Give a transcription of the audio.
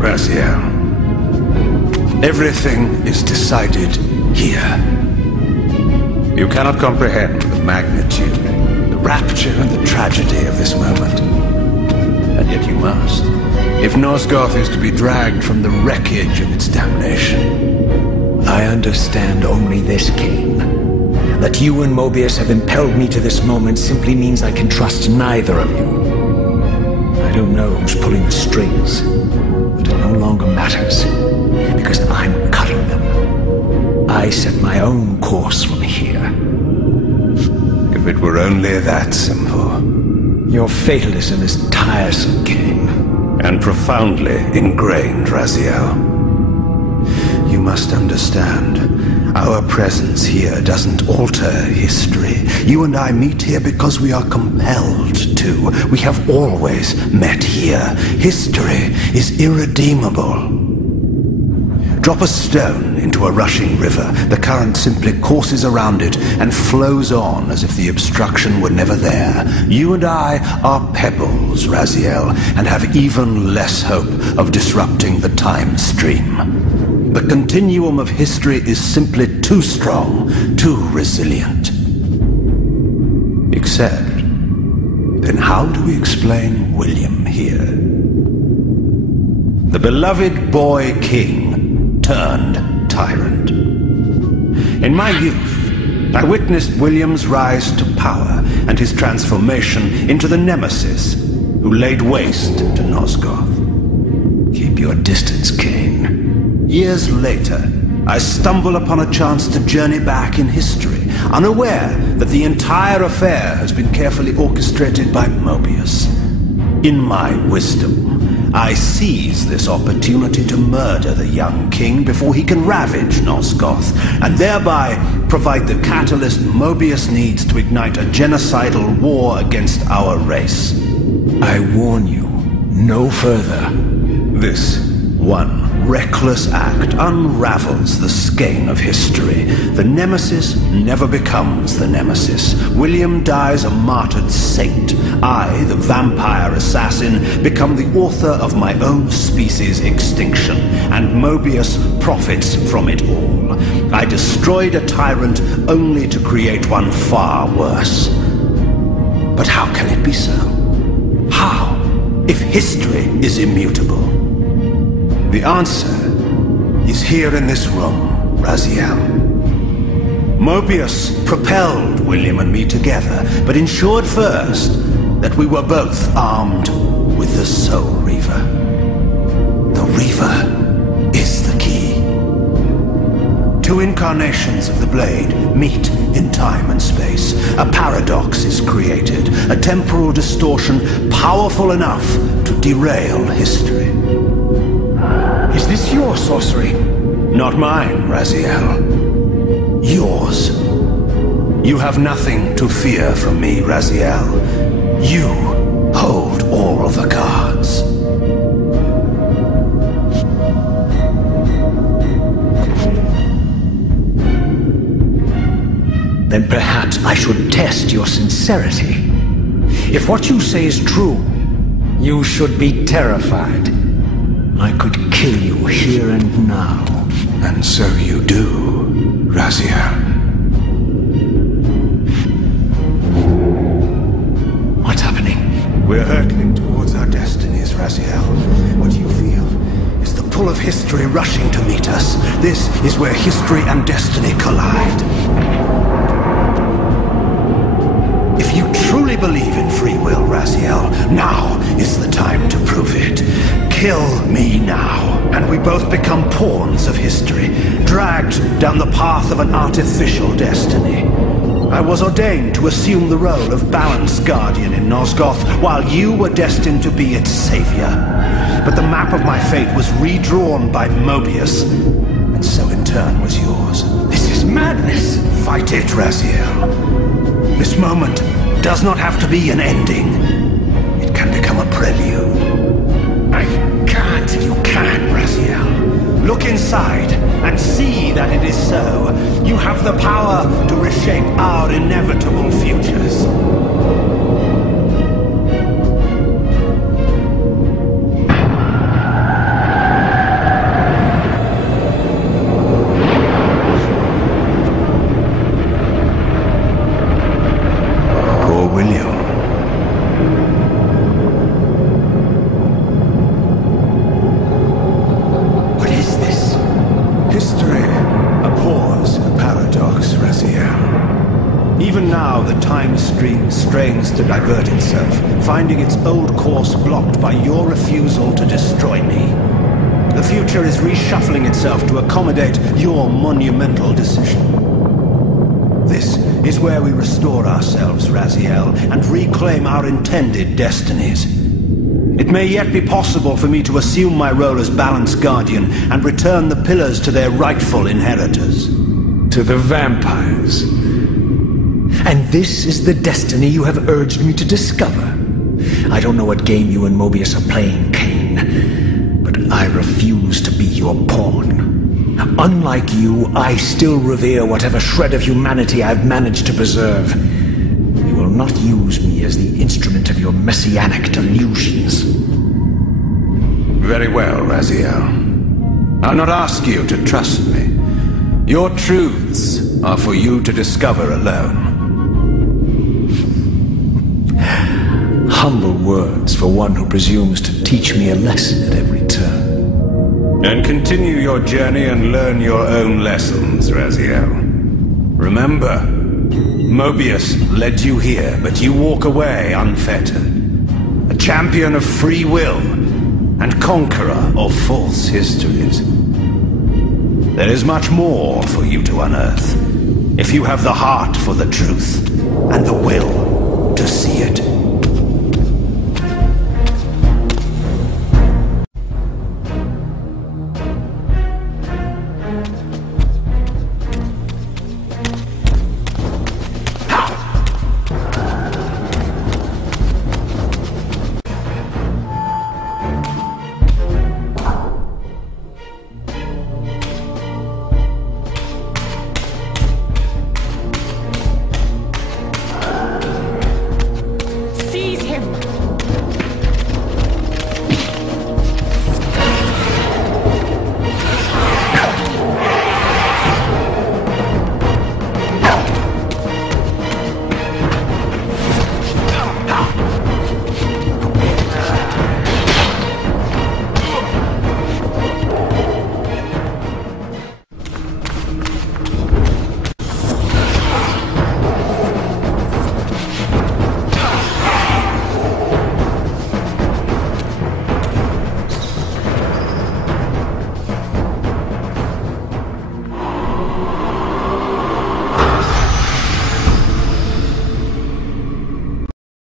Raziel, everything is decided here. You cannot comprehend the magnitude, the rapture and the tragedy of this moment. And yet you must, if Nosgoth is to be dragged from the wreckage of its damnation. I understand only this, Kain. That you and Mobius have impelled me to this moment simply means I can trust neither of you. I don't know who's pulling the strings, but it no longer matters, because I'm cutting them. I set my own course from here. If it were only that simple. Your fatalism is tiresome, Kain. And profoundly ingrained, Raziel. You must understand, our presence here doesn't alter history. You and I meet here because we are compelled to. We have always met here. History is irredeemable. Drop a stone into a rushing river. The current simply courses around it and flows on as if the obstruction were never there. You and I are pebbles, Raziel, and have even less hope of disrupting the time stream. The continuum of history is simply too strong, too resilient. Except, then how do we explain William here? The beloved boy king turned tyrant. In my youth, I witnessed William's rise to power and his transformation into the nemesis who laid waste to Nosgoth. Keep your distance, Kain. Years later, I stumble upon a chance to journey back in history, unaware that the entire affair has been carefully orchestrated by Mobius. In my wisdom, I seize this opportunity to murder the young king before he can ravage Nosgoth, and thereby provide the catalyst Mobius needs to ignite a genocidal war against our race. I warn you, no further. This one reckless act unravels the skein of history. The nemesis never becomes the nemesis. William dies a martyred saint. I, the vampire assassin, become the author of my own species' extinction, and Mobius profits from it all. I destroyed a tyrant only to create one far worse. But how can it be so? How, if history is immutable? The answer is here in this room, Raziel. Mobius propelled William and me together, but ensured first that we were both armed with the Soul Reaver. The Reaver is the key. Two incarnations of the blade meet in time and space. A paradox is created, a temporal distortion powerful enough to derail history. Is this your sorcery? Not mine, Raziel. Yours. You have nothing to fear from me, Raziel. You hold all the cards. Then perhaps I should test your sincerity. If what you say is true, you should be terrified. I could kill you here and now. And so you do, Raziel. What's happening? We're hurtling towards our destinies, Raziel. What you feel is the pull of history rushing to meet us. This is where history and destiny collide. If you truly believe in free will, Raziel, now is the time to prove it. Kill me now, and we both become pawns of history, dragged down the path of an artificial destiny. I was ordained to assume the role of Balance Guardian in Nosgoth, while you were destined to be its savior. But the map of my fate was redrawn by Mobius, and so in turn was yours. This is madness! Fight it, Raziel. This moment does not have to be an ending. It can become a prelude. I can't. You can, Raziel. Look inside and see that it is so. You have the power to reshape our inevitable futures. stream strains to divert itself, finding its old course blocked by your refusal to destroy me. The future is reshuffling itself to accommodate your monumental decision. This is where we restore ourselves, Raziel, and reclaim our intended destinies. It may yet be possible for me to assume my role as Balance Guardian and return the pillars to their rightful inheritors. To the vampires. And this is the destiny you have urged me to discover. I don't know what game you and Mobius are playing, Kain, but I refuse to be your pawn. Unlike you, I still revere whatever shred of humanity I've managed to preserve. You will not use me as the instrument of your messianic delusions. Very well, Raziel. I'll not ask you to trust me. Your truths are for you to discover alone. Humble words for one who presumes to teach me a lesson at every turn. And continue your journey and learn your own lessons, Raziel. Remember, Mobius led you here, but you walk away unfettered. A champion of free will, and conqueror of false histories. There is much more for you to unearth, if you have the heart for the truth, and the will to see it.